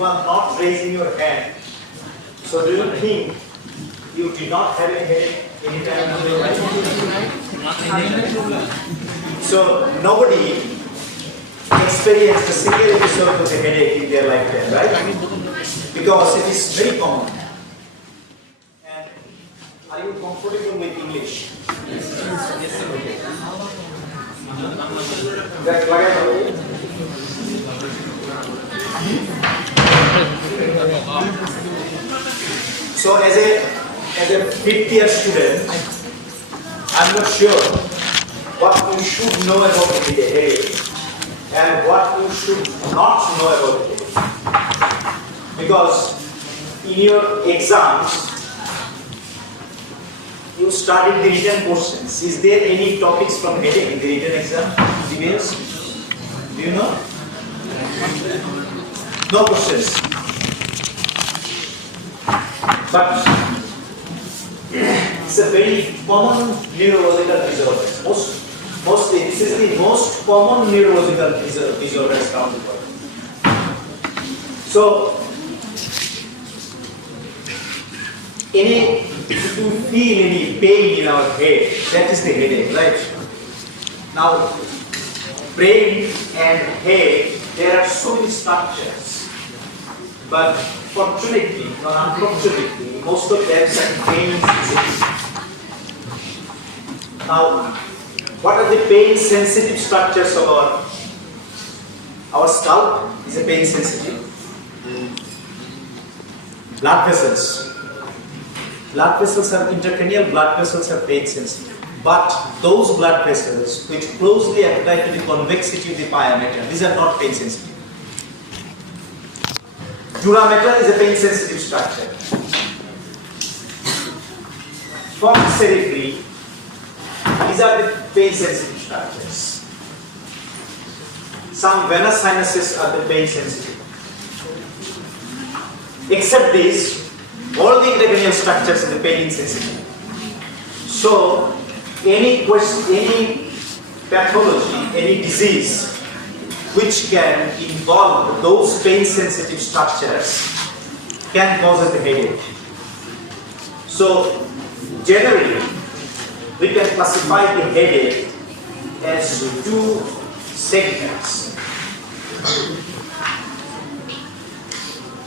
you are not raising your hand, so do you think you did not have a headache any time in your life? So nobody experienced a single episode of a headache in their lifetime, right? Because it is very common. And are you comfortable with English? Yes. Okay. That's what I know. So as a fifth year student, I'm not sure what you should know about the headache and what you should not know about it. Because in your exams, you studied the written questions. Is there any topics from headache in the written exam? DBS? Do you know? No questions. But it's a very common neurological disorder. Mostly, this is the most common neurological disorder around the world. So, if you feel any pain in our head, that is the headache, right? Now, brain and head, there are so many structures, but fortunately or unfortunately, most of them are pain sensitive. Now, what are the pain sensitive structures of our scalp? Is a pain sensitive. Blood vessels. Blood vessels are intracranial blood vessels are pain sensitive. But those blood vessels which closely apply to the convexity of the pia mater, these are not pain sensitive. Dura mater is a pain sensitive structure. Fox cerebri, these are the pain sensitive structures. Some venous sinuses are the pain sensitive. Except these, all the intracranial structures are the pain insensitive. So, any pathology, any disease which can involve those pain sensitive structures can cause a headache. So, generally, we can classify the headache as two segments.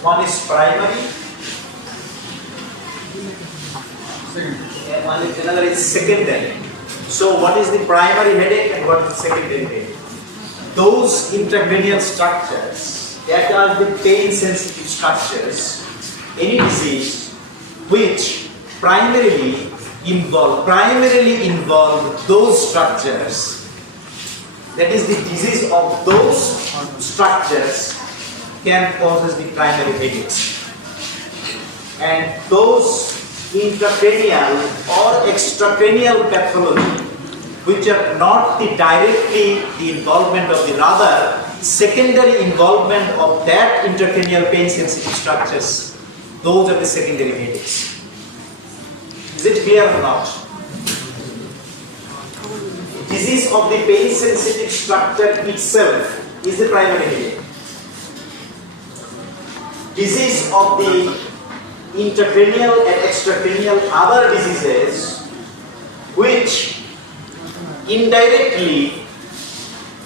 One is primary, and another is secondary. So what is the primary headache and what is the secondary headache? Those intracranial structures that are the pain sensitive structures, any disease which primarily involve those structures, that is the disease of those structures can cause the primary headaches. And those intracranial or extracranial pathology which are not directly the involvement of the rather secondary involvement of that intracranial pain sensitive structures, those are the secondary headaches. Is it clear or not? Disease of the pain sensitive structure itself is the primary headache. Disease of the intracranial and extracranial other diseases which indirectly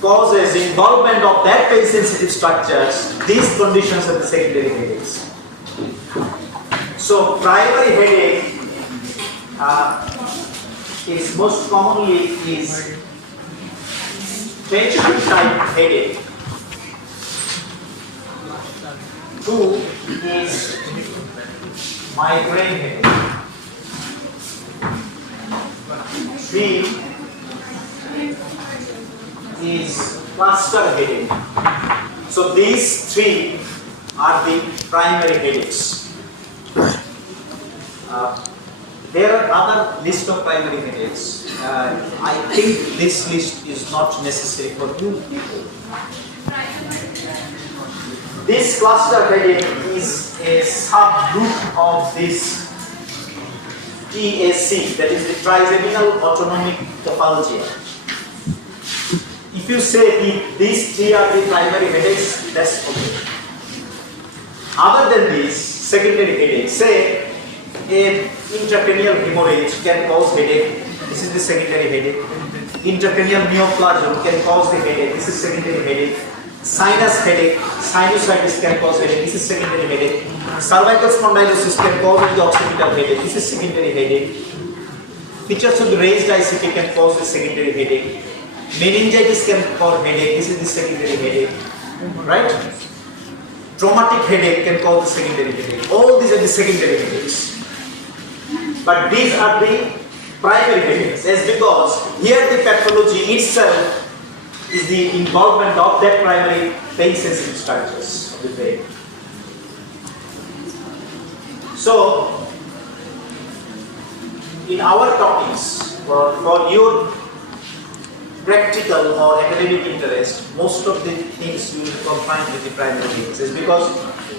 causes involvement of that pain sensitive structures, these conditions are the secondary headaches. So primary headache is most commonly is tension type headache. 2 is migraine headache. 3 is cluster headache. So these 3 are the primary headaches. There are other list of primary headaches. I think this list is not necessary for you people. This cluster headache is a subgroup of this TAC, that is the trigeminal autonomic topalgia. If you say these 3 are the primary headaches, that's okay. Other than this, secondary headache, say a intracranial hemorrhage can cause headache. This is the secondary headache. Intracranial neoplasm can cause the headache. This is secondary headache. Sinus headache, sinusitis can cause headache. This is secondary headache. Cervical spondylosis can cause the occipital headache. This is secondary headache. Features of the raised ICT can cause the secondary headache. Meningitis can cause headache. This is the secondary headache. Right? Traumatic headache can cause the secondary headache. All these are the secondary headaches. But these are the primary headaches. That's because here the pathology itself is the involvement of that primary pain sensitive structures of the brain. So, in our topics, for your practical or academic interest, most of the things you will confine with the primary headaches. It's because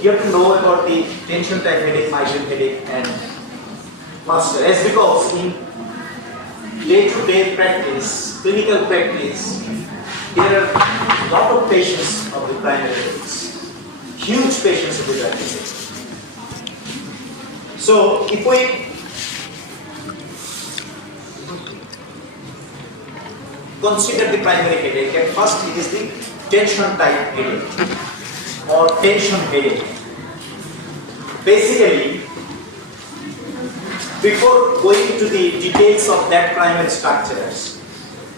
you have to know about the tension type headache, migraine headache, and cluster. It's because in day-to-day practice, clinical practice, there are a lot of patients of the primary headaches, huge patients of the primary headaches. So, if we consider the primary headache, and first it is the tension type headache or tension headache. Basically, before going into the details of that primary structures,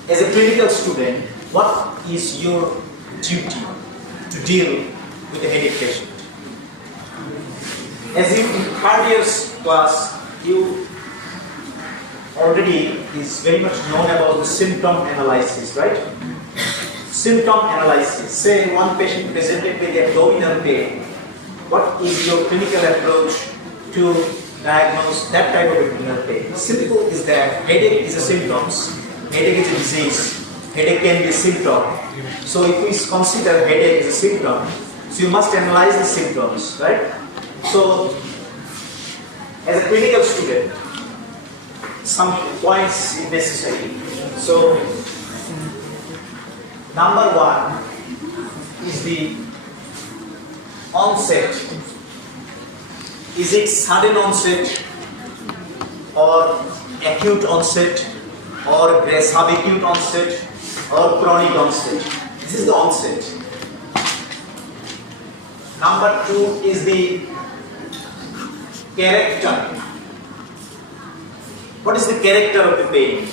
as a clinical student, what is your duty to deal with a headache patient? As in third year's class, you already is very much known about the symptom analysis, right? Symptom analysis. Say one patient presented with abdominal pain. What is your clinical approach to diagnose that type of abdominal pain? Simple is that headache is a symptoms, headache is a disease, headache can be a symptom. So if we consider headache as a symptom, so you must analyze the symptoms, right? So as a clinical student, some points is necessary. So number one is the onset. Is it sudden onset or acute onset or subacute onset or chronic onset? This is the onset. Number two is the character. What is the character of the pain?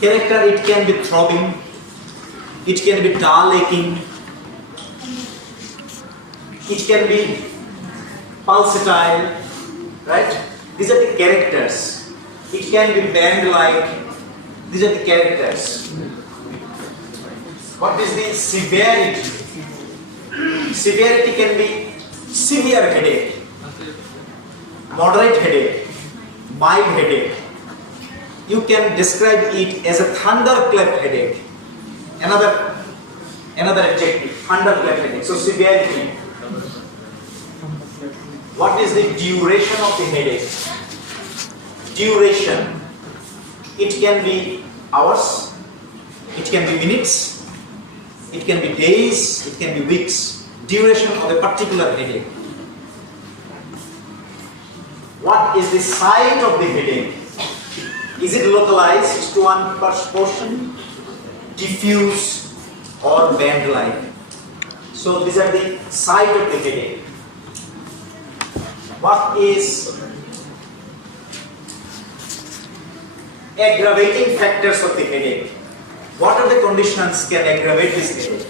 Character, it can be throbbing, it can be dull aching, it can be pulsatile, right? These are the characters. It can be band-like. These are the characters. What is the severity? Severity can be severe headache, moderate headache, mild headache. You can describe it as a thunderclap headache. Another adjective, thunderclap headache. So severity. What is the duration of the headache? Duration. It can be hours, it can be minutes, it can be days, it can be weeks. Duration of a particular headache. What is the site of the headache? Is it localized to one portion, diffuse, or band-like? So these are the site of the headache. What is aggravating factors of the headache? What are the conditions can aggravate this headache?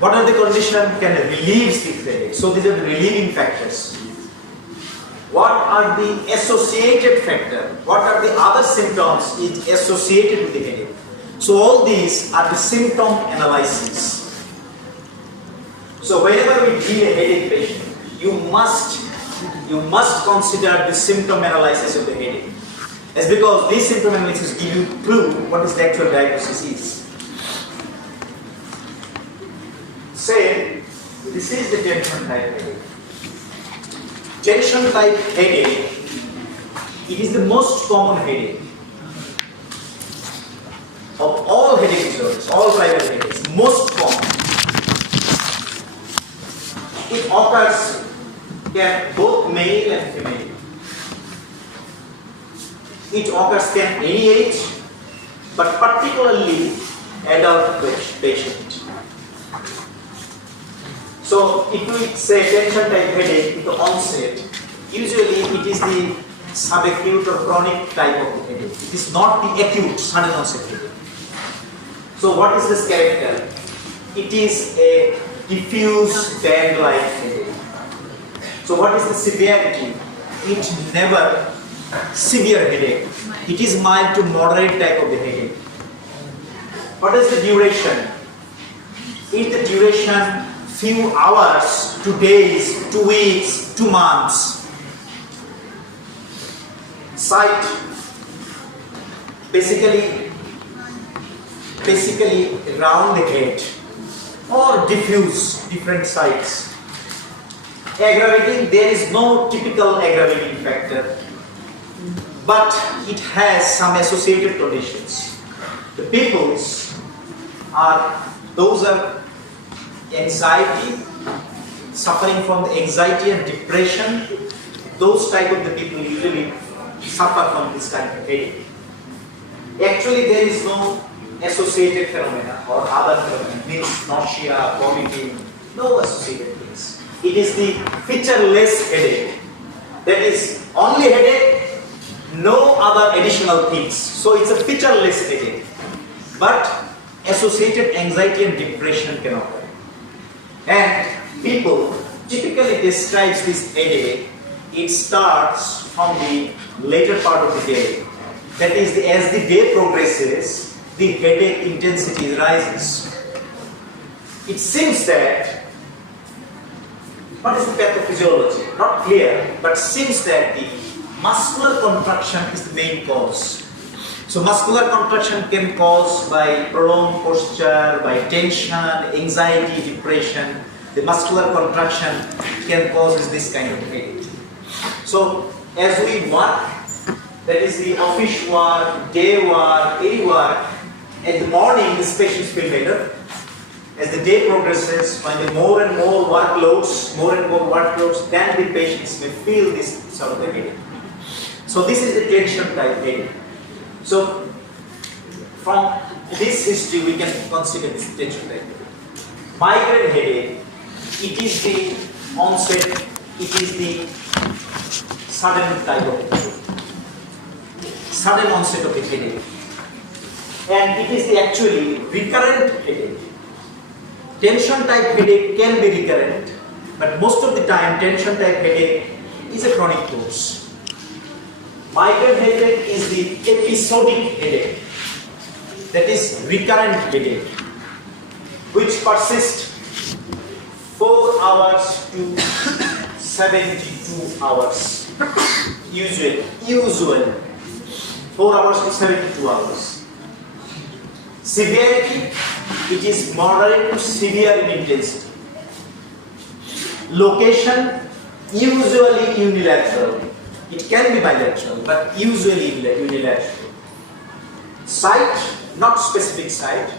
What are the conditions can relieve this headache? So these are the relieving factors. What are the associated factors? What are the other symptoms associated with the headache? So all these are the symptom analysis. So whenever we deal a headache patient, you must consider the symptom analysis of the headache. That's because these symptom analysis give you clue what is the actual diagnosis is. Say, this is the tension type headache. Tension type headache, it is the most common headache of all headache disorders, all primary headaches, most common. It occurs can both male and female. It occurs can any age, but particularly adult patient. So if we say tension type headache, the onset, usually it is the subacute or chronic type of headache. It is not the acute sudden onset headache. So what is this character? It is a diffuse band-like headache. So what is the severity? It never severe headache. It is mild to moderate type of the headache. What is the duration? In the duration, few hours, 2 days, 2 weeks, 2 months. Site, basically around the head or diffuse, different sites. Aggravating, there is no typical aggravating factor, but it has some associated conditions. The peoples those are anxiety, suffering from the anxiety and depression. Those type of the people usually suffer from this kind of headache. Actually, there is no associated phenomena or other phenomena, means nausea, vomiting, no associated things. It is the featureless headache. That is only headache, no other additional things. So it's a featureless headache. But associated anxiety and depression can occur. And people typically describes this headache. It starts from the later part of the day. That is, as the day progresses, the headache intensity rises. It seems that, what is the pathophysiology? Not clear, but seems that the muscular contraction is the main cause. So muscular contraction can be caused by prolonged posture, by tension, anxiety, depression. The muscular contraction can cause this kind of headache. So as we work, that is the office work, day work, any work, at the morning these patients feel better. As the day progresses, when the more and more workloads, then the patients may feel this sort of headache. So this is the tension type headache. So from this history we can consider this tension type headache. Migraine headache, it is the onset, it is the sudden type of headache. Sudden onset of the headache. And it is the actually recurrent headache. Tension type headache can be recurrent, but most of the time tension type headache is a chronic course. Migraine headache is the episodic headache, that is recurrent headache, which persists 4 hours to 72 hours. Usually 4 hours to 72 hours. Severity, it is moderate to severe in intensity. Location, usually unilateral. It can be bilateral, but usually unilateral. Site, not specific site.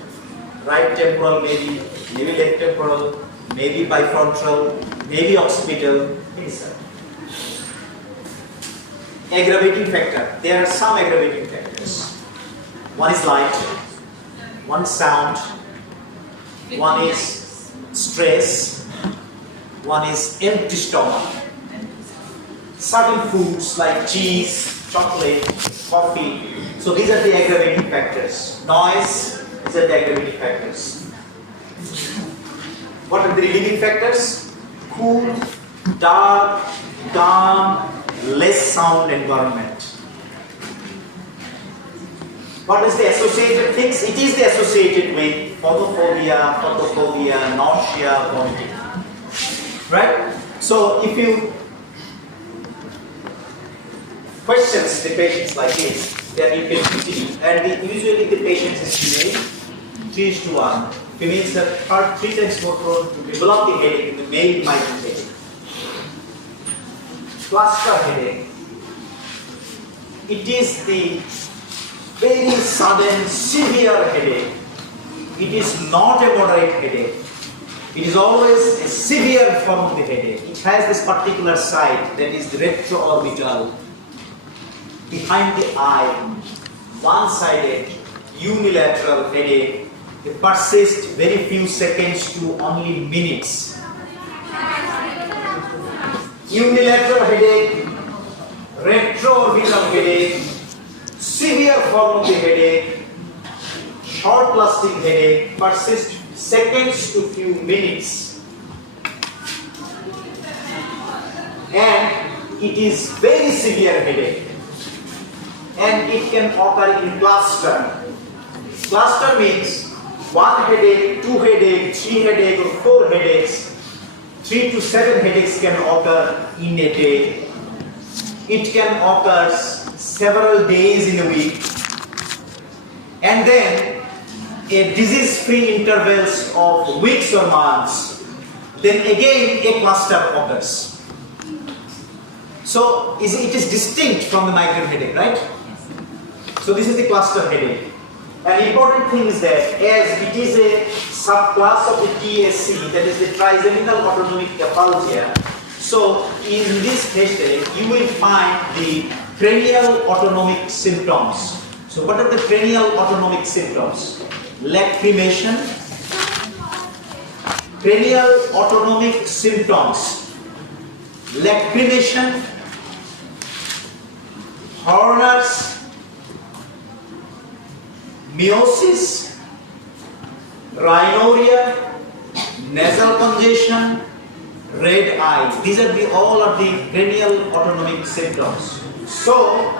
Right temporal maybe left temporal, maybe bifrontal, maybe occipital, any site. Aggravating factor. There are some aggravating factors. One is light, one is sound, one is stress, one is empty stomach. Certain foods like cheese, chocolate, coffee. So these are the aggravating factors. Noise, these are the aggravating factors. What are the relieving factors? Cool, dark, calm, less sound environment. What is the associated things? It is the associated with photophobia, nausea, vomiting. Right? So if you questions the patients like this, then you can continue. And usually the patients is female, 3:1. Females are 3 times more prone to develop the headache in the male migraine headache. Cluster headache. It is the very sudden, severe headache. It is not a moderate headache. It is always a severe form of the headache. It has this particular site, that is the retroorbital, behind the eye, one-sided, unilateral headache. It persists very few seconds to only minutes. Unilateral headache, retroorbital headache, severe form of the headache, short-lasting headache, persists seconds to few minutes, and it is very severe headache, and it can occur in cluster. Cluster means one headache, two headache, three headache, or four headaches. 3 to 7 headaches can occur in a day. It can occur several days in a week, and then a disease-free intervals of weeks or months. Then again a cluster occurs. So it is distinct from the migraine headache, right? So this is the cluster headache. An important thing is that as it is a subclass of the TSC, that is the trigeminal autonomic apalgia, so in this headache you will find the cranial autonomic symptoms. So what are the cranial autonomic symptoms? Lacrimation, cranial autonomic symptoms, lacrimation, horners, meiosis, rhinorrhea, nasal congestion, red eye. These are all of the cranial autonomic symptoms. So,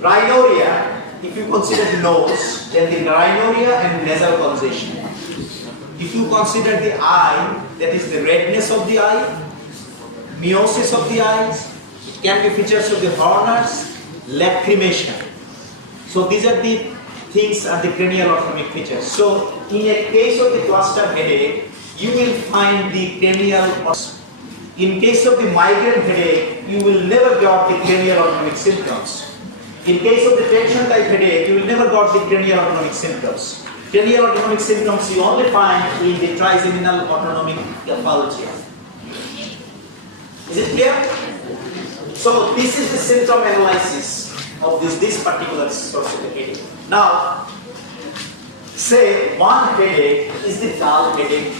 rhinorrhea, if you consider the nose, then the rhinorrhea and nasal congestion. If you consider the eye, that is the redness of the eye, meiosis of the eyes, it can be features of the horners, lacrimation. So these are the things are the cranial autonomic features. So in a case of the cluster headache, you will find the cranial. In case of the migraine headache, you will never get the cranial autonomic symptoms. In case of the tension type headache, you will never get the cranial autonomic symptoms. Cranial autonomic symptoms you only find in the trigeminal autonomic apalgia. Is it clear? So this is the symptom analysis of this particular source of the headache. Now, say one headache is the dull headache.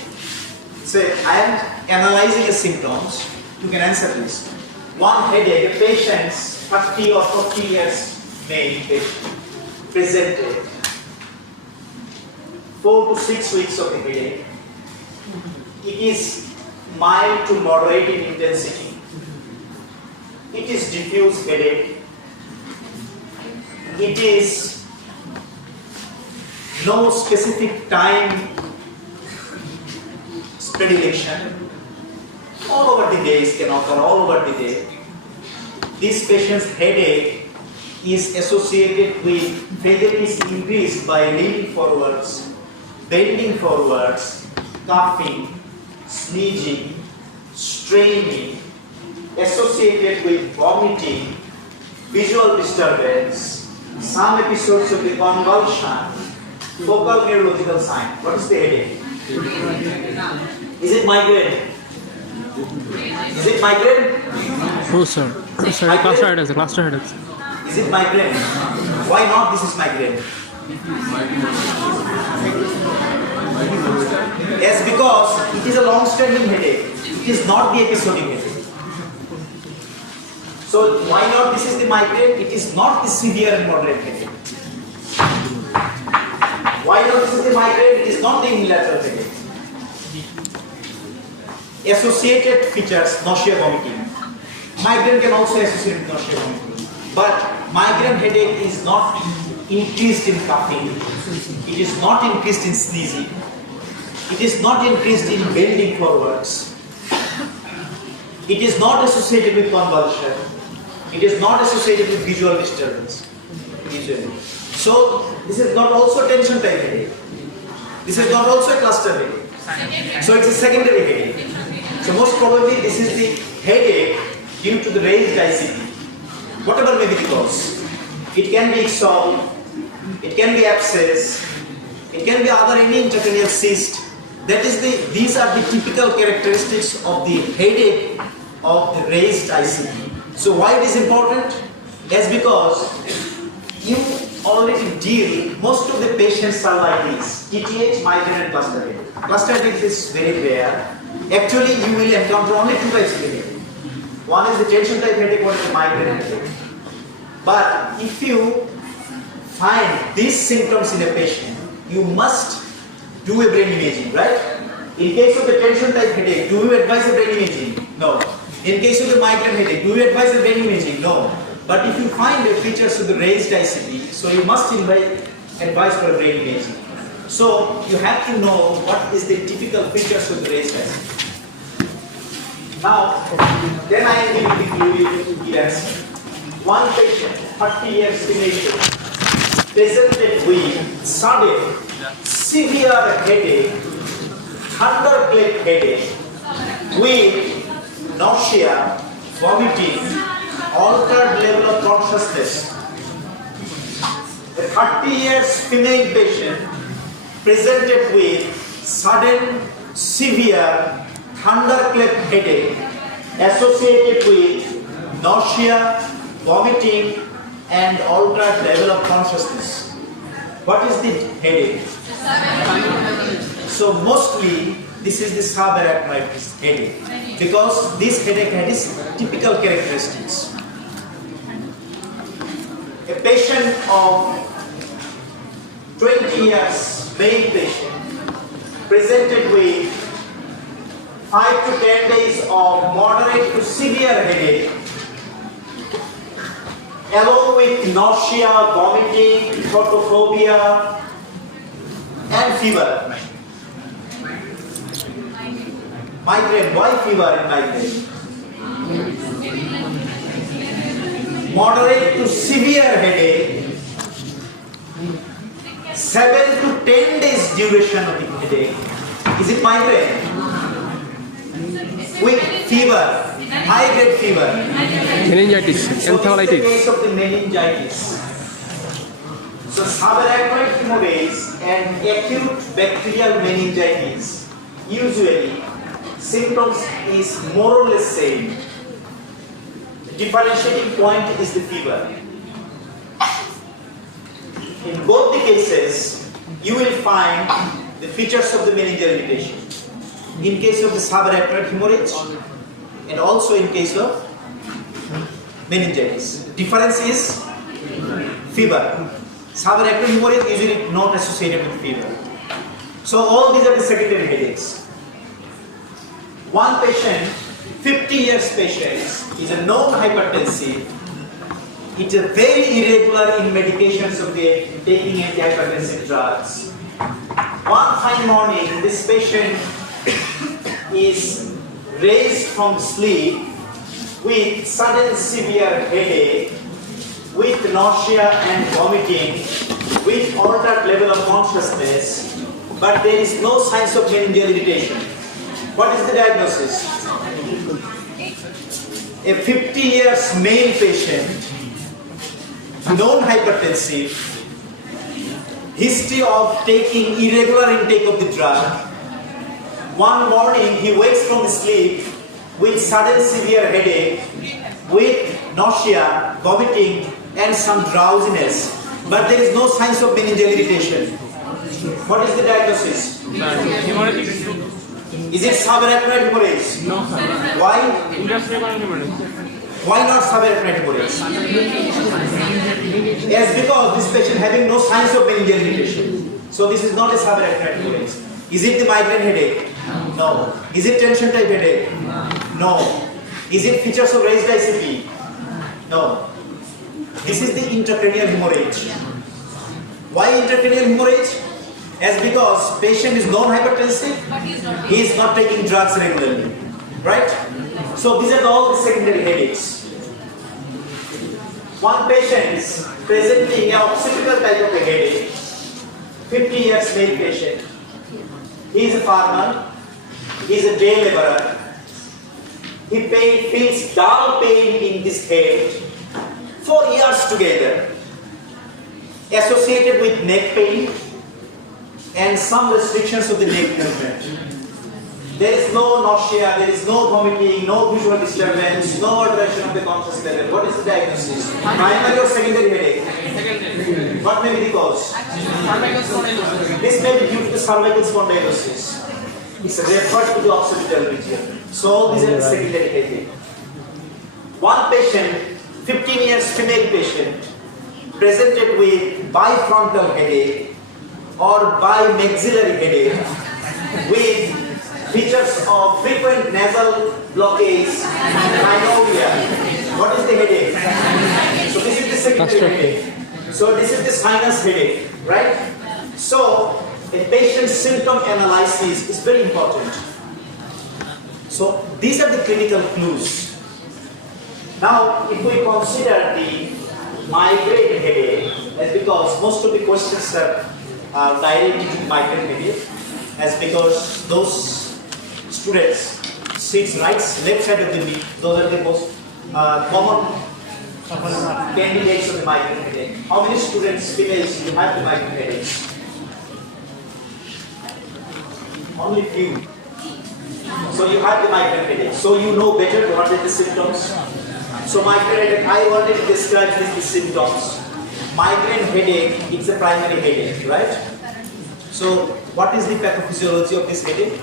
Say I am analyzing the symptoms. You can answer this. One headache, a patient's 30 or 40 years male patient presented 4 to 6 weeks of the headache. It is mild to moderate in intensity. It is diffuse headache. It is no specific time predilection. All over the days can occur, all over the day. This patient's headache is associated with headache is increased by leaning forwards, bending forwards, coughing, sneezing, straining, associated with vomiting, visual disturbance, some episodes of the convulsion, focal neurological sign. What is the headache? Is it migraine? Is it migraine? No, sir. Sir, cluster headaches. Cluster headaches. Is it migraine? Why not this is migraine? Yes, because it is a long-standing headache. It is not the episodic headache. So why not this is the migraine? It is not the severe and moderate headache. Why not this is the migraine? It is not the unilateral headache. Associated features, nausea, vomiting. Migraine can also associate with nausea, vomiting. But migraine headache is not increased in coughing. It is not increased in sneezing. It is not increased in bending forwards. It is not associated with convulsion. It is not associated with visual disturbance. Usually. So this is not also tension type headache. This is not also a cluster headache. So it's a secondary headache. So most probably this is the headache due to the raised ICP. Whatever may be the cause. It can be exhaustion, it can be abscess, it can be other any intracranial cyst, These are the typical characteristics of the headache of the raised ICP. So why it is important? As because you already deal, most of the patients are like this: TTH, migraine and cluster headache. Cluster headache is very rare. Actually, you will encounter only two types of headache. One is the tension type headache, one is the migraine headache. But if you find these symptoms in a patient, you must do a brain imaging, right? In case of the tension type headache, do you advise a brain imaging? No. In case of the migraine headache, do you advise a brain imaging? No. But if you find the features of the raised ICP, so you must advise for a brain imaging. So you have to know what is the typical features of the raised ICP. Now, then I am giving you yes. One patient, 30 years female, presented with sudden severe headache, thunderclap headache, with nausea, vomiting, altered level of consciousness. A 30 years female patient presented with sudden severe thunderclap headache associated with nausea, vomiting and altered level of consciousness. What is the headache? So mostly this is the subarachnoid headache, because this headache has typical characteristics. A patient of 20 years, male patient, presented with 5 to 10 days of moderate to severe headache, along with nausea, vomiting, photophobia, and fever. Migraine. Why fever in migraine? Moderate to severe headache, 7 to 10 days duration of the headache. Is it migraine? With fever, high grade fever. Meningitis, So encephalitis. this is the case of the meningitis. So subarachnoid hemorrhage and acute bacterial meningitis, usually symptoms is more or less same. The differentiating point is the fever. In both the cases, you will find the features of the meningeal irritation. In case of the subarachnoid hemorrhage and also in case of meningitis. Difference is fever. Subarachnoid hemorrhage is usually not associated with fever. So all these are the secondary headaches. One patient, 50 years patient, is a known hypertensive. It's a very irregular in medications of taking antihypertensive drugs. One fine morning, this patient is raised from sleep with sudden severe headache, with nausea and vomiting, with altered level of consciousness, but there is no signs of meningeal irritation. What is the diagnosis? A 50 years male patient, known hypertensive, history of taking irregular intake of the drug. One morning he wakes from sleep with sudden severe headache, with nausea, vomiting and some drowsiness, but there is no signs of meningeal irritation. What is the diagnosis? Is it subarachnoid hemorrhage? No, sir. Why? Intracerebral hemorrhage. Why not subarachnoid hemorrhage? Yes, because this patient having no signs of meningeal irritation. So this is not a subarachnoid hemorrhage. Is it the migraine headache? No. Is it tension type headache? No. Is it features of raised ICP? No. This is the intracranial hemorrhage. Why intracranial hemorrhage? As because patient is non-hypertensive, he is not taking drugs regularly, right? So these are all the secondary headaches. One patient is presenting a occipital type of a headache, 50 years male patient. He is a farmer, he is a day laborer. He feels dull pain in this head for years together, associated with neck pain, and some restrictions of the neck movement. There is no nausea, there is no vomiting, no visual disturbance, no alteration of the conscious level. What is the diagnosis? Primary or secondary headache? Secondary. What may be the cause? Cervical spondylosis. This may be due to the cervical spondylosis. It's referred to the occipital region. So these are the secondary headache. One patient, 15 years female patient, presented with bifrontal headache or bimaxillary headache with features of frequent nasal blockage, rhinorrhea. What is the headache? So this is the secondary headache. So this is the sinus headache, right? So a patient's symptom analysis is very important. So these are the clinical clues. Now, if we consider the migraine headache, as because most of the questions are directed to migraine headache, as because those students sits left side of the knee, those are the most common candidates of the migraine headache. How many students, females, you have the migraine headaches? Only few. So you have the migraine headache. So you know better what are the symptoms. So migraine headache, I already described the symptoms. Migraine headache, it's a primary headache, right? So what is the pathophysiology of this headache?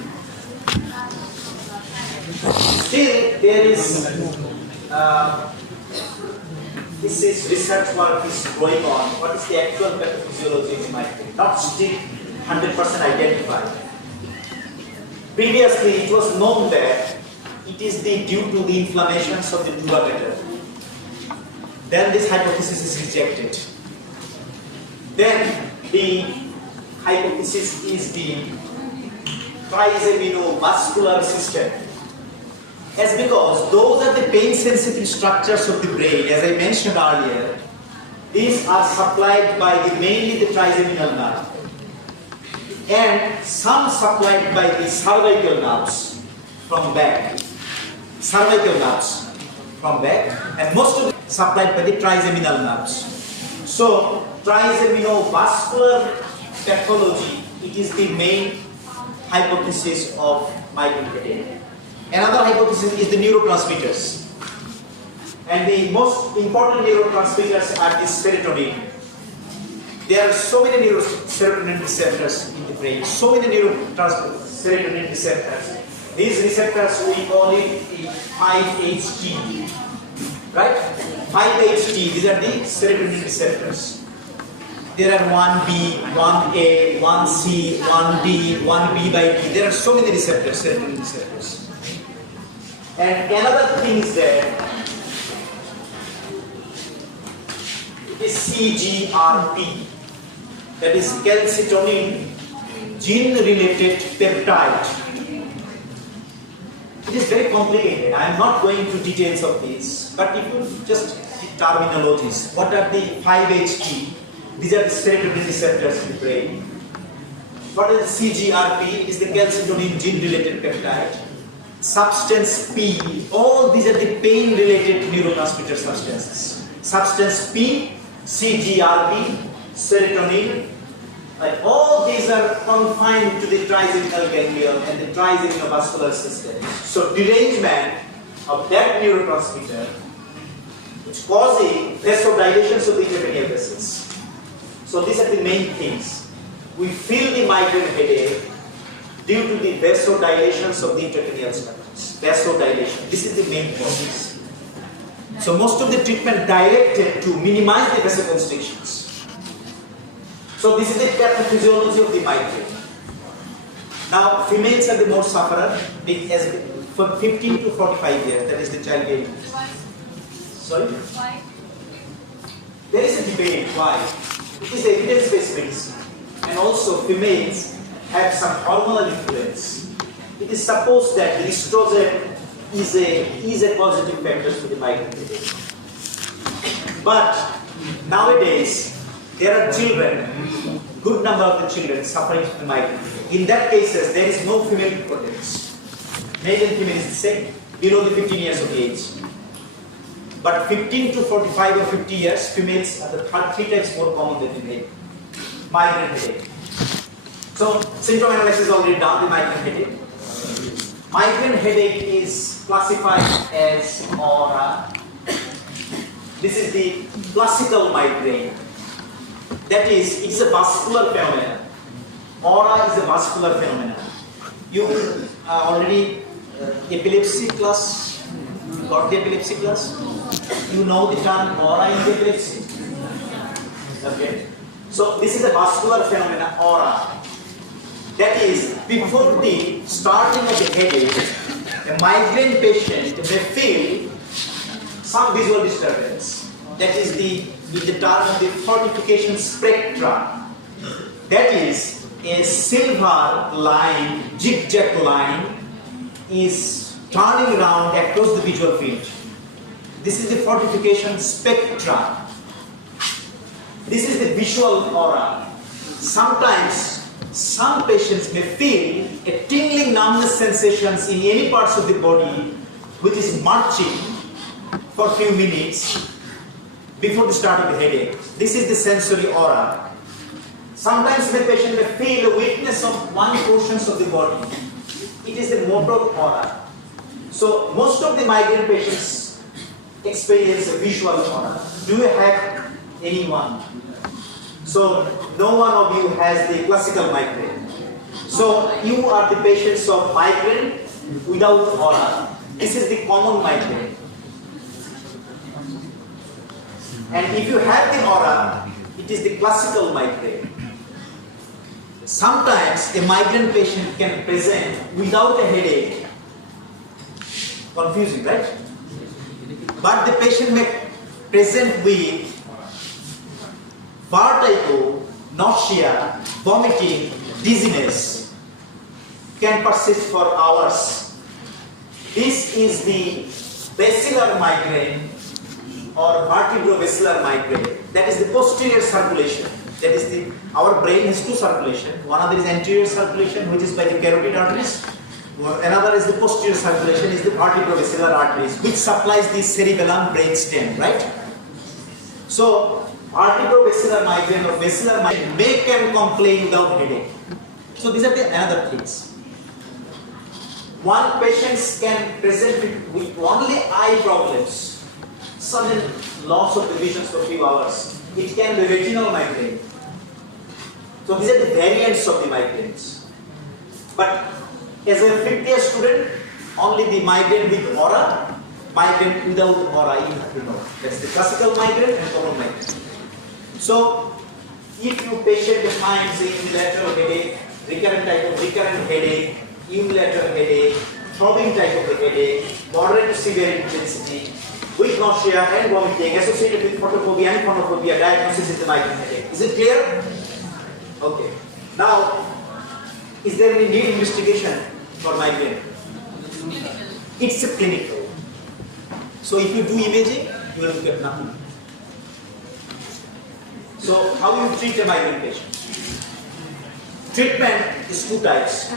Still, there is this is research work is going on. What is the actual pathophysiology of migraine? Not still 100% identified. Previously, it was known that it is due to the inflammations of the dura mater. Then this hypothesis is rejected. Then the hypothesis is the trigeminal-vascular system. As because those are the pain-sensitive structures of the brain, as I mentioned earlier, these are supplied by mainly the trigeminal nerve, and some supplied by the cervical nerves from back. Cervical nerves from back, and most of it supplied by the trigeminal nerves. So, trigeminal-vascular pathology, it is the main hypothesis of migraine headache. Another hypothesis is the neurotransmitters. And the most important neurotransmitters are the serotonin. There are so many serotonin receptors in the brain, so many serotonin receptors. These receptors, we call it the 5-HT, right? 5-HT, these are the serotonin receptors. There are 1B, 1A, 1C, 1D, 1B by D. There are so many receptors, serotonin receptors. And another thing is that it is CGRP, that is calcitonin gene-related peptide. It is very complicated. I am not going into details of this, but if you just terminologies, what are the 5-HT? These are the serotonin receptors in the brain. What is the CGRP? It is the calcitonin gene-related peptide. Substance P, all these are the pain-related neurotransmitter substances. Substance P, CGRP, serotonin, like all these are confined to the trigeminal ganglion and the trigeminal vascular system. So derangement of that neurotransmitter, which causing vasodilations of the intracranial vessels. So these are the main things. We feel the migraine headache due to the vasodilations of the intracranial structures. Vasodilation. This is the main cause. So most of the treatment directed to minimize the vasoconstrictions. So this is the pathophysiology of the migraine. Now females are the more sufferer from 15 to 45 years. That is the child age. Sorry? Why? There is a debate why. It is evidence-based medicine. And also females have some hormonal influence. It is supposed that the estrogen is a positive factor for the migraine headache. But nowadays, there are children, good number of the children suffering from migraine. In that cases, there is no female preponderance. Male and female is the same, below the 15 years of age. But 15 to 45 or 50 years, females are the 3 times more common than the male. Migraine headache. So symptom analysis is already done, the migraine headache. Migraine headache is classified as aura. This is the classical migraine. That is, it is a vascular phenomenon. Aura is a vascular phenomenon. You already epilepsy class, you got the epilepsy class? You know the term aura in the epilepsy? Okay. So this is a vascular phenomenon, aura. That is, before the starting of the headache, a migraine patient may feel some visual disturbance. That is the term of the fortification spectra. That is, a silver line, zigzag line, is turning around across the visual field. This is the fortification spectra. This is the visual aura. Sometimes some patients may feel a tingling numbness sensations in any parts of the body which is marching for a few minutes before the start of the headache. This is the sensory aura. Sometimes the patient may feel a weakness of one portions of the body. It is the motor aura. So most of the migraine patients experience a visual aura. Do you have anyone? So no one of you has the classical migraine. So you are the patients of migraine without aura. This is the common migraine. And if you have the aura, it is the classical migraine. Sometimes a migraine patient can present without a headache. Confusing, right? But the patient may present with vertigo, nausea, vomiting, dizziness, can persist for hours. This is the basilar migraine or vertebrovascular migraine. That is the posterior circulation. That is our brain has two circulation. One other is anterior circulation, which is by the carotid arteries. Another is the posterior circulation, is the vertebrovascular arteries, which supplies the cerebellum brainstem, right? So, vertebrovascular migraine or basilar migraine may can complain without headache. So these are the another things. One patient can present with only eye problems, sudden loss of the vision for a few hours. It can be retinal migraine. So these are the variants of the migraines. But as a fifth-year student, only the migraine with aura, migraine without aura, you have to know. That's the classical migraine and common migraine. So, if you patient finds unilateral headache, recurrent headache, unilateral headache, throbbing type of the headache, moderate to severe intensity, with nausea and vomiting associated with photophobia and phonophobia, diagnosis is the migraine headache. Is it clear? Okay. Now, is there any need investigation for migraine? It's a clinical. So if you do imaging, you will get nothing. So how you treat a migraine patient? Treatment is two types.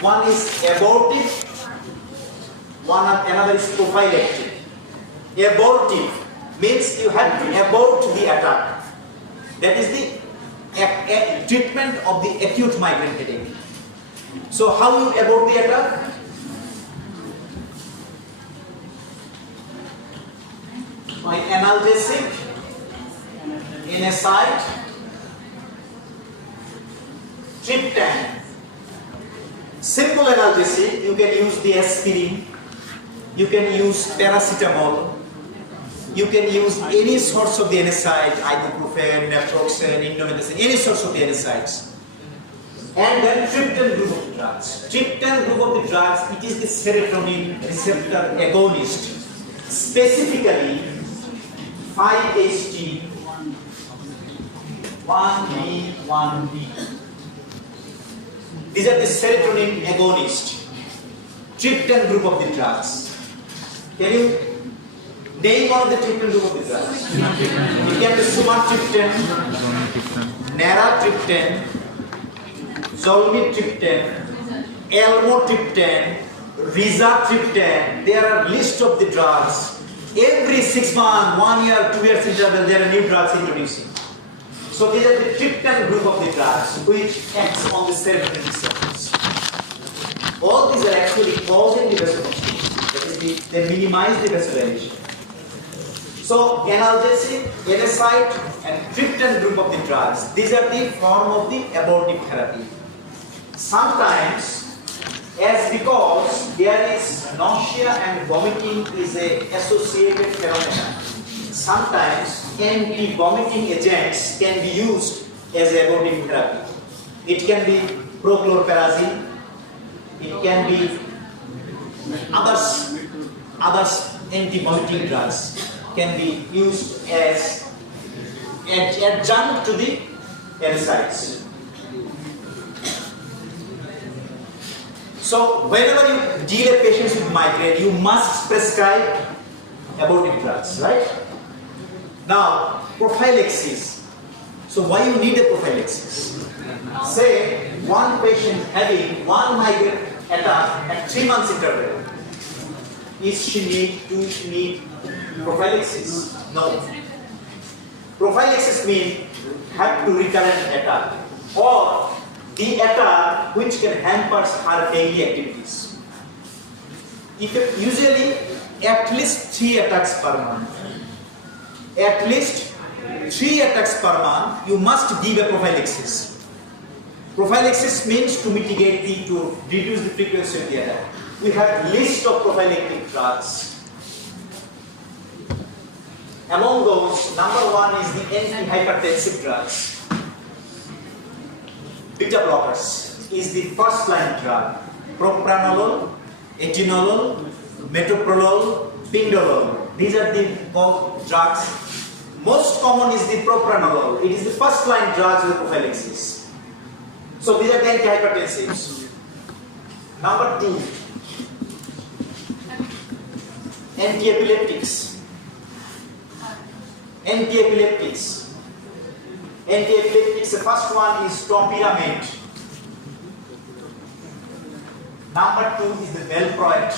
One is abortive, another is prophylactic. Abortive means you have to abort the attack. That is the treatment of the acute migraine headache. So how you abort the attack? By analgesic, NSAID, triptan. Simple analgesic, you can use the aspirin, you can use paracetamol, you can use any sorts of the NSAID, ibuprofen, naproxen, indomethacin, any sorts of the NSAIDs. And then triptan group of the drugs. Triptan group of the drugs, it is the serotonin receptor agonist. Specifically, 5-HT 1B1B. These are the serotonin agonist. Triptan group of the drugs. Can you name one of the triptan group of the drugs? It can be sumatriptan, naratriptan, zolmitriptan, elmotriptan, rizatriptan. There are list of the drugs. Every 6 months, 1 year, 2 years interval, there are new drugs introducing. So these are the triptan group of the drugs which acts on the serotonin receptor. causing the vasoconstriction. That is, they minimize the vasodilation. So, analgesic, NSAID, and triptan group of the drugs, these are the form of the abortive therapy. Sometimes, as because there is nausea and vomiting is a associated phenomenon, sometimes anti-vomiting agents can be used as abortive therapy. It can be prochlorperazine, it can be others anti-vomiting drugs can be used as adjunct to the NSAIDs. So, whenever you deal with patients with migraine, you must prescribe abortive drugs, right? Now, prophylaxis. So, why you need a prophylaxis? Say, one patient having one migraine attack at 3 months interval. Is she need prophylaxis? No. Prophylaxis means have to recurrent attack or the attack which can hamper her daily activities. Usually at least 3 attacks per month. At least 3 attacks per month, you must give a prophylaxis. Prophylaxis means to mitigate to reduce the frequency of the attack. We have list of prophylactic drugs. Among those, number 1 is the antihypertensive drugs. Beta blockers is the first line drug. Propranolol, atenolol, metoprolol, pindolol. These are the drugs. Most common is the propranolol. It is the first line drugs with prophylaxis. So these are the antihypertensives. Number 2, antiepileptics. Antiepileptics. Antiepileptics, the first one is topiramate. Number 2 is the valproate.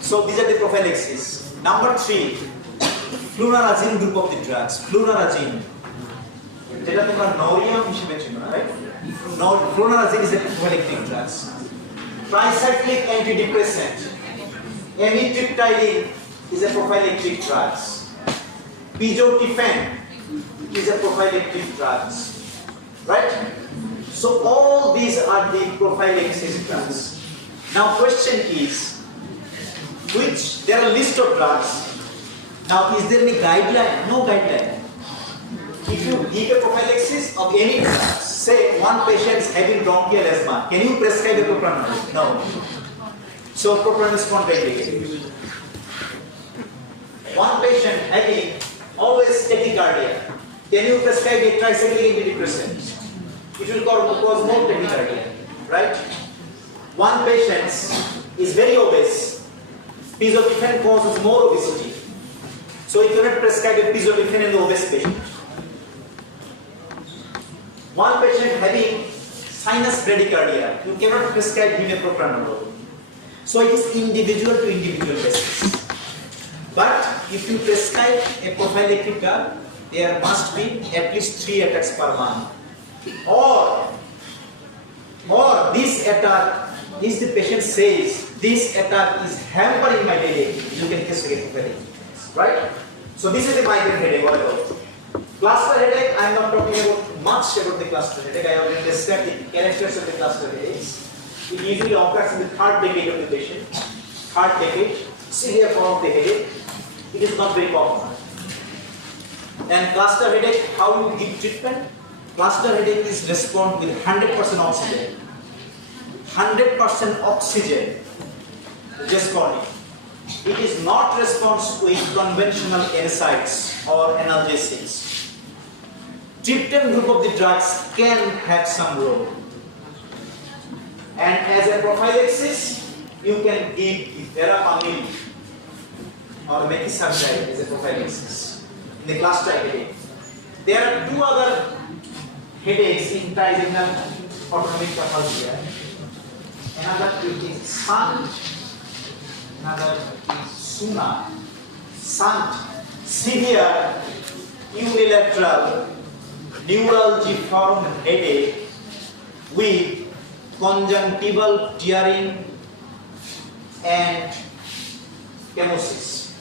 So these are the prophylaxis. Number 3, flunarizine group of the drugs. Flunarizine. যেটা তোমরা নরিয়াম হিসেবে চেনো, right? Flunarizine is a prophylactic drugs. Tricyclic antidepressant. Amitriptyline is a prophylactic drugs. Pizotifen is a prophylactic drugs. Right? So all these are the prophylaxis drugs. Now question is, there are a list of drugs. Now is there any guideline? No guideline. If you give a prophylaxis of any drugs, say one patient is having bronchial asthma, can you prescribe a propranolol? No. So propranolol is contraindicated. One patient having always tachycardia, can you prescribe a tricyclic antidepressant? It will cause more tachycardia, right? One patient is very obese. Pizotifen causes more obesity. So you cannot prescribe a pizotifen in the obese patient. One patient having sinus bradycardia, you cannot prescribe him a propranolol. So it is individual to individual basis. But if you prescribe a prophylactic drug, there must be at least 3 attacks per month. Or this attack, if the patient says, this attack is hampering my daily activity, you can just get prophylactic. Right? So this is the migraine headache, what about? Cluster headache, I am not talking much about the cluster headache. I have already described the characters of the cluster headaches. It usually occurs in the 3rd decade of the patient. 3rd decade, severe form of the headache. It is not very common. And cluster headache, how you give treatment? Cluster headache is respond with 100% oxygen. 100% oxygen, just chronic. It is not response with conventional NSAIDs or analgesics. Triptan group of the drugs can have some role. And as a prophylaxis, you can give verapamil or methylphenidate as a prophylaxis in the cluster headache. There are 2 other headaches in trigeminal autonomic pathology. Another is SUNT, another is SUNA. SUNT, severe unilateral neurology formed headache with conjunctival tearing and chemosis.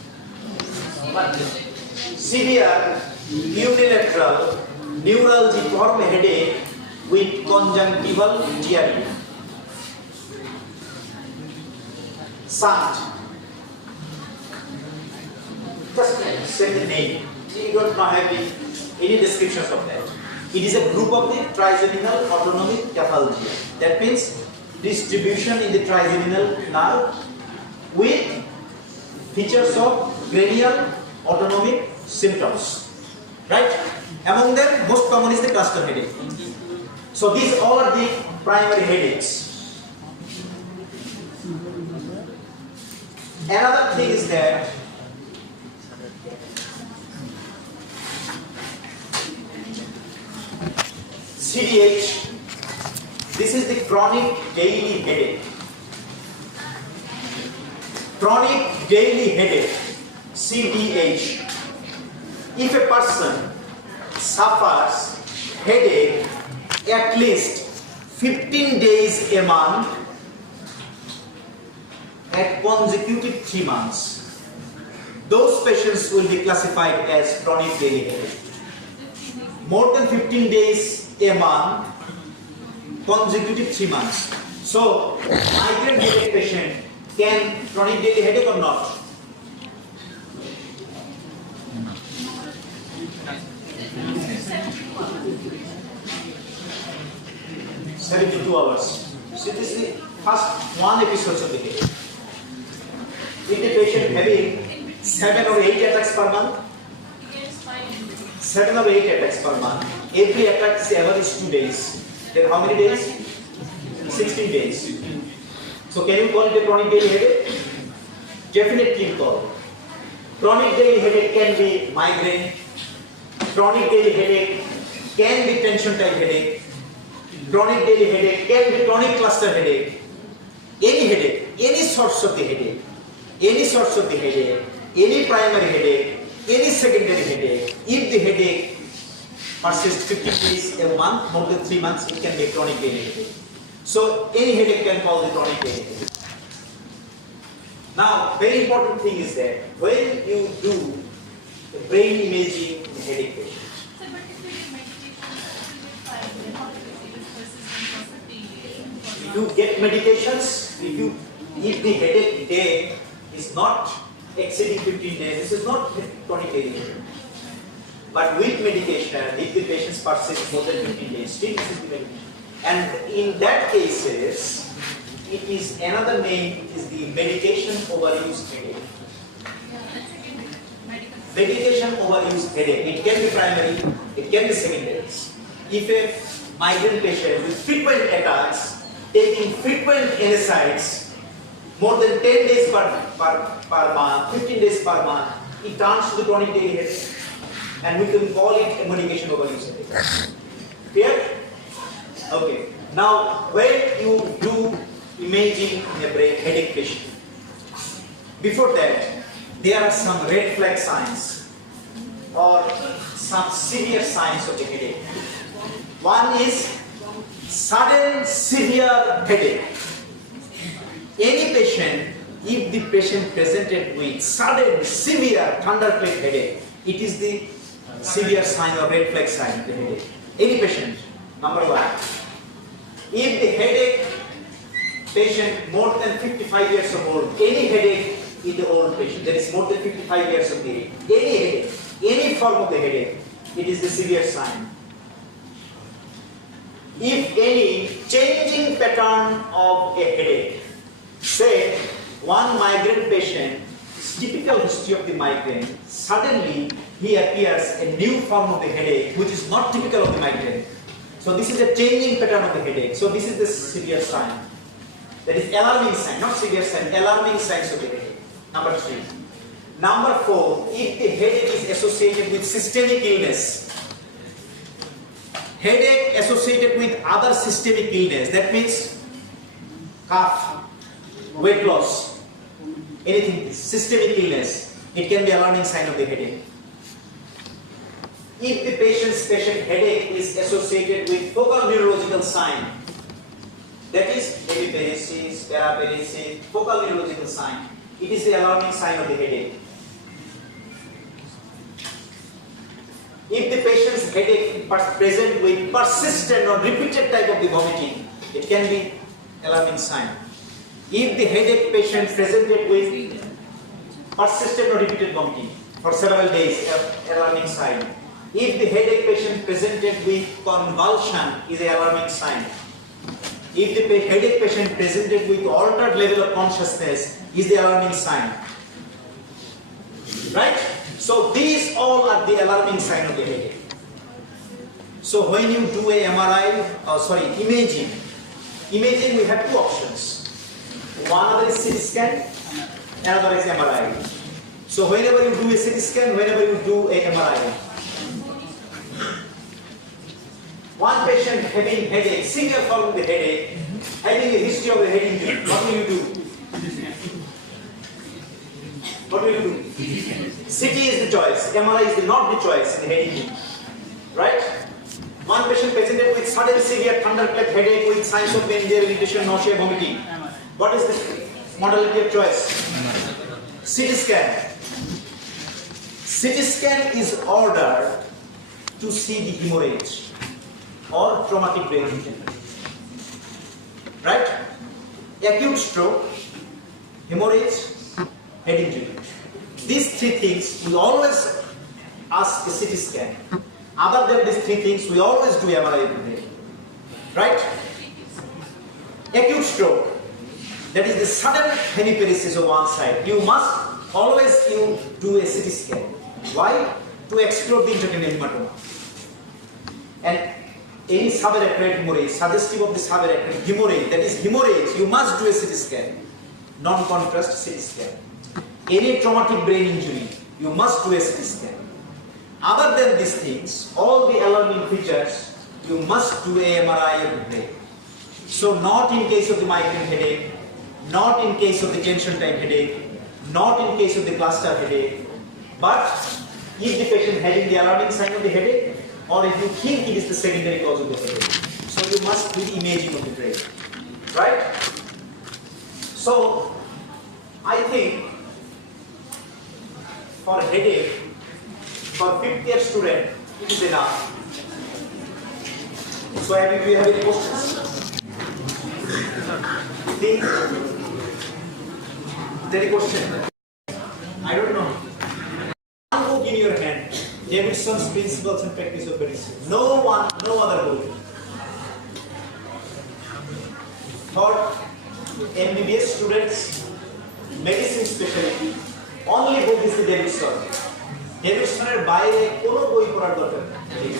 Severe unilateral neurology form headache with conjunctival tearing. SANT. Just say the name. You don't have any descriptions of that. It is a group of the trigeminal autonomic pathology. That means distribution in the trigeminal nerve with features of cranial autonomic symptoms. Right? Among them, most common is the cluster headache. So these all are the primary headaches. Another thing is that CDH, this is the chronic daily headache. Chronic daily headache, CDH. If a person suffers headache at least 15 days a month at consecutive 3 months, those patients will be classified as chronic daily headache. More than 15 days a month, consecutive 3 months. So, migraine headache patient can chronic daily headache or not? 72 hours. So this is the first 1 episode of the day. If the patient having 7 or 8 attacks per month, 7 or 8 attacks per month, every attack is average 2 days. Then how many days? 16 days. So can you call it a chronic daily headache? Definitely call. Chronic daily headache can be migraine. Chronic daily headache can be tension type headache. Chronic daily headache can be chronic cluster headache. Any headache, any sorts of the headache, any primary headache, any secondary headache. If the headache persists 50 days a month, more than 3 months, it can be a chronic daily headache. So any headache can cause the chronic daily headache. Now, very important thing is that when you do the brain imaging in headache patient, if you get medications, if the headache day is not exceeding 15 days, this is not chronic daily headache. But with medication, if the patients persist more than 15 days, still this is the medication. And in that cases, it is another name, it is the medication overuse headache. Medication overuse headache. It can be primary, it can be secondary. If a migraine patient with frequent attacks, taking frequent NSAIDs, more than 10 days per month, 15 days per month, it turns to the chronic daily headache. And we can call it a medication overuse headache. Clear? Okay. Now, when you do imaging in a brain headache patient, before that, there are some red flag signs or some severe signs of the headache. One is sudden severe headache. Any patient, if the patient presented with sudden severe thunderclap headache, it is the severe sign or red flag sign of the headache. Any patient, number 1. If the headache patient more than 55 years of old, any headache in the old patient, that is more than 55 years of age, any headache, any form of the headache, it is the severe sign. If any changing pattern of a headache, say one migraine patient, typical history of the migraine, suddenly he appears a new form of the headache which is not typical of the migraine. So this is a changing pattern of the headache. So this is the severe sign. That is alarming sign, not severe sign, alarming signs of the headache. Number 3. Number 4, if the headache is associated with systemic illness, headache associated with other systemic illness, that means cough, weight loss, anything, systemic illness, it can be alarming sign of the headache. If the patient's headache is associated with focal neurological sign, That is hemiparesis, paraparesis, focal neurological sign. It is the alarming sign of the headache. If the patient's headache is present with persistent or repeated type of the vomiting, it can be alarming sign. If the headache patient presented with persistent or repeated vomiting for several days, alarming sign. If the headache patient presented with convulsion, is an alarming sign. If the headache patient presented with altered level of consciousness, is the alarming sign. Right? So these all are the alarming sign of the headache. So when you do a MRI, imaging we have two options. One is CT scan, another is MRI. So whenever you do a CT scan, whenever you do a MRI, one patient having headache, severe form of the headache, having a history of a head injury, what will you do? What will you do? CT is the choice, MRI is not the choice in head injury. Right? One patient presented with sudden severe thunderclap headache with signs of pain, irritation, nausea, vomiting. What is the modality of choice? CT scan. CT scan is ordered to see the hemorrhage or traumatic brain injury. Right? Acute stroke, hemorrhage, head injury. These three things we always ask a CT scan. Other than these three things, we always do MRI every day. Right? Acute stroke, that is the sudden hemiparesis of one side. You must always do a CT scan. Why? To explore the intracranial hematoma. And any subarachnoid hemorrhage, suggestive of the subarachnoid hemorrhage, that is hemorrhage, you must do a CT scan. Non-contrast CT scan. Any traumatic brain injury, you must do a CT scan. Other than these things, all the alarming features, you must do a MRI every day. So not in case of the migraine headache, not in case of the tension time headache, not in case of the cluster headache, but if the patient having the alarming sign of the headache, or if you think it is the secondary cause of the headache. So you must do the imaging of the brain. Right? So I think for headache, for 5th year student, it is enough. So do you have any questions? Think? Any question? I don't know. One book in your hand, Davidson's Principles and Practice of Medicine. No other book. For MBBS students, medicine specialty, only book is the Davidson. Davidson's বাইরে কোনো বই পড়ার দরকার নেই।